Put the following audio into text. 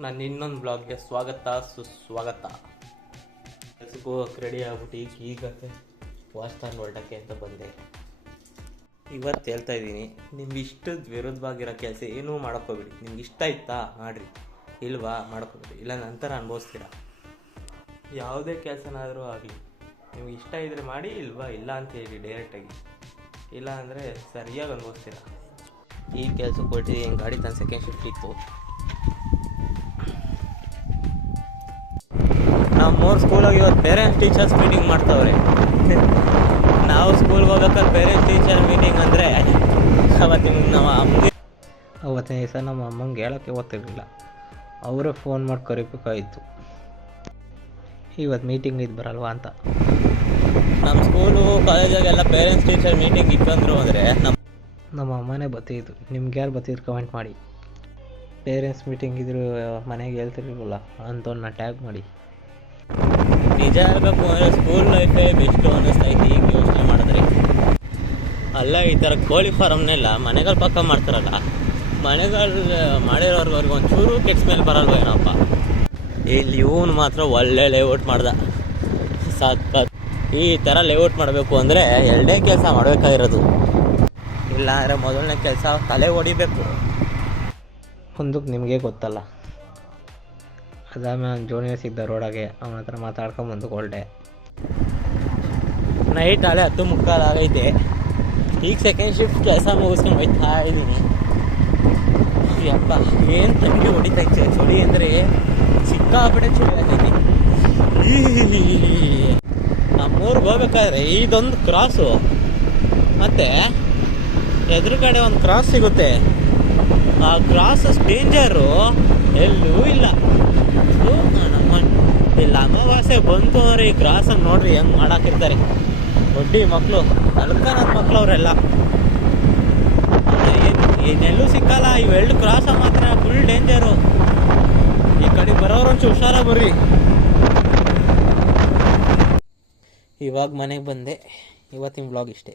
ನಾನು ಇನ್ನೊಂದು ಬ್ಲಾಗ್ಗೆ ಸುಸ್ವಾಗತ. ಕೆಲಸಕ್ಕೆ ಹೋಗೋಕೆ ರೆಡಿ ಆಗ್ಬಿಟ್ಟು ಈಗ ವಾಸ್ತವ ಹೊರಟಕ್ಕೆ ಅಂತ ಬಂದೆ. ಇವತ್ತು ಹೇಳ್ತಾ ಇದ್ದೀನಿ, ನಿಮ್ಗೆ ಇಷ್ಟದ ವಿರುದ್ಧವಾಗಿರೋ ಕೆಲಸ ಏನೂ ಮಾಡೋಕ್ಕೋಗ್ಬಿಡಿ. ನಿಮ್ಗೆ ಇಷ್ಟ ಇತ್ತಾ ಮಾಡಿರಿ, ಇಲ್ವಾ ಮಾಡ್ಕೋಬೇಡಿ, ಇಲ್ಲ ನಂತರ ಅನುಭವಿಸ್ತೀರ. ಯಾವುದೇ ಕೆಲಸನಾದರೂ ಆಗಲಿ, ನಿಮ್ಗೆ ಇಷ್ಟ ಇದ್ದರೆ ಮಾಡಿ, ಇಲ್ವಾ ಇಲ್ಲ ಅಂತ ಹೇಳಿ ಡೈರೆಕ್ಟಾಗಿ. ಇಲ್ಲ ಅಂದರೆ ಸರಿಯಾಗಿ ಅನುಭವಿಸ್ತೀರ. ಈ ಕೆಲಸಕ್ಕೆ ಹೊರಟಿದ್ದೀನಿ, ಗಾಡಿ ತನ್ನ ಸೆಕೆಂಡ್ ಶಿಫ್ಟ್ ಇತ್ತು. ನಮ್ಮೂರು ಸ್ಕೂಲಾಗಿ ಇವತ್ತು ಪೇರೆಂಟ್ಸ್ ಟೀಚರ್ಸ್ ಮೀಟಿಂಗ್ ಮಾಡ್ತಾವ್ರೆ. ನಾವು ಸ್ಕೂಲ್ಗೆ ಹೋಗ್ಬೇಕಾದ್ರೆ ಪೇರೆಂಟ್ಸ್ ಟೀಚರ್ ಮೀಟಿಂಗ್ ಅಂದರೆ ಅವತ್ತಿನ ದಿವಸ ನಮ್ಮ ಅಮ್ಮಂಗೆ ಹೇಳೋಕ್ಕೆ ಗೊತ್ತಿರಲಿಲ್ಲ. ಅವರೇ ಫೋನ್ ಮಾಡಿ ಕರಿಬೇಕಾಯಿತು, ಇವತ್ತು ಮೀಟಿಂಗ್ ಇದು ಬರಲ್ವಾ ಅಂತ. ನಮ್ಮ ಸ್ಕೂಲು ಕಾಲೇಜಾಗೆಲ್ಲ ಪೇರೆಂಟ್ಸ್ ಟೀಚರ್ ಮೀಟಿಂಗ್ ಇಟ್ಕೊಂಡ್ರು ಅಂದರೆ ನಮ್ಮ ಅಮ್ಮನೇ ಬತ್ತಿದ್ದು. ನಿಮ್ಗೆ ಯಾರು ಬತ್ತಿದ್ರು ಕಮೆಂಟ್ ಮಾಡಿ. ಪೇರೆಂಟ್ಸ್ ಮೀಟಿಂಗ್ ಇದ್ರು ಮನೆಗೆ ಹೇಳ್ತಿರ್ಲಿಲ್ಲ ಅಂಥವ್ರನ್ನ ಟ್ಯಾಗ್ ಮಾಡಿ. ನಿಜ ಹೇಳ್ಬೇಕು ಅಂದರೆ ಸ್ಕೂಲ್ ಲೈಫೇ ಬೆಸ್ಟು ಅನ್ನಿಸ್ತೈತಿ ಈಗ ಯೋಚನೆ ಮಾಡಿದ್ರೆ. ಅಲ್ಲ, ಈ ಥರ ಕೋಳಿ ಫಾರಮ್ನೆಲ್ಲ ಮನೆಗಳ ಪಕ್ಕ ಮಾಡ್ತಾರಲ್ಲ, ಮನೆಗಳು ಮಾಡಿರೋರ್ಗೆ ಒಂಚೂರು ಕೆಟ್ಟ ಸ್ಮೆಲ್ ಬರಲ್ವ ಏನಪ್ಪ. ಇಲ್ಲಿ ಇವನು ಮಾತ್ರ ಒಳ್ಳೆ ಲೇಔಟ್ ಮಾಡ್ದ. ಸಖತ್. ಈ ಥರ ಲೇಔಟ್ ಮಾಡಬೇಕು ಅಂದರೆ ಎರಡೇ ಕೆಲಸ ಮಾಡಬೇಕಾಗಿರೋದು. ಇಲ್ಲ ಅಂದರೆ ಮೊದಲನೇ ಕೆಲಸ ತಲೆ ಹೊಡಿಬೇಕು. ಮುಂದಕ್ಕೆ ನಿಮಗೆ ಗೊತ್ತಲ್ಲ. ಅದಾದ್ಮೇಲೆ ನಾನು ಜೂನಿಯರ್ ಸಿಗ್ದ ರೋಡಾಗೆ, ಅವನ ಹತ್ರ ಮಾತಾಡ್ಕೊಂಡು ಮುಂದಕ್ಕೆ ಹೊರಟೆ. ನೈಟ್ ಆಳೆ 10:15 ಆಗೈತೆ. ಈಗ ಸೆಕೆಂಡ್ ಶಿಫ್ಟ್ ಕೆಲಸ ಮುಗಿಸ್ಕೊಂಡು ಹೋಯ್ತಾ ಇದ್ದೀನಿ. ಯಪ್ಪ, ಏನು ತಂಗಿ ಹೊಡಿತೈತೆ. ಚಳಿ ಅಂದರೆ ಸಿಕ್ಕಾಪಟ್ಟೆ ಚಳಿ ಆಗ್ತೈತಿ. ನಮ್ಮೂರಿಗೆ ಹೋಗ್ಬೇಕಾದ್ರೆ ಇದೊಂದು ಕ್ರಾಸು, ಮತ್ತು ಎದುರುಗಡೆ ಒಂದು ಕ್ರಾಸ್ ಸಿಗುತ್ತೆ. ಆ ಕ್ರಾಸ್ ಡೇಂಜರು ಎಲ್ಲೂ ಇಲ್ಲ. ಇಲ್ಲ ಅಮಾವಾಸ್ಯೆ ಬಂತು ಅಂದ್ರೆ ಈ ಕ್ರಾಸನ್ನು ನೋಡ್ರಿ ಹೆಂಗೆ ಮಾಡಾಕಿರ್ತಾರೆ. ದೊಡ್ಡ ಮಕ್ಕಳು, ಅಲ್ಕನದ ಮಕ್ಕಳು ಅವರೆಲ್ಲ. ಏನೆಲ್ಲೂ ಸಿಕ್ಕಲ್ಲ. ಇವೆರಡು ಕ್ರಾಸ ಮಾತ್ರ ಫುಲ್ ಡೇಂಜರು. ಈ ಕಡೆ ಬರೋರಂಚು ಹುಷಾರ ಬರ್ರಿ. ಇವಾಗ ಮನೆಗೆ ಬಂದೆ. ಇವತ್ತಿನ ಬ್ಲಾಗ್ ಇಷ್ಟೇ.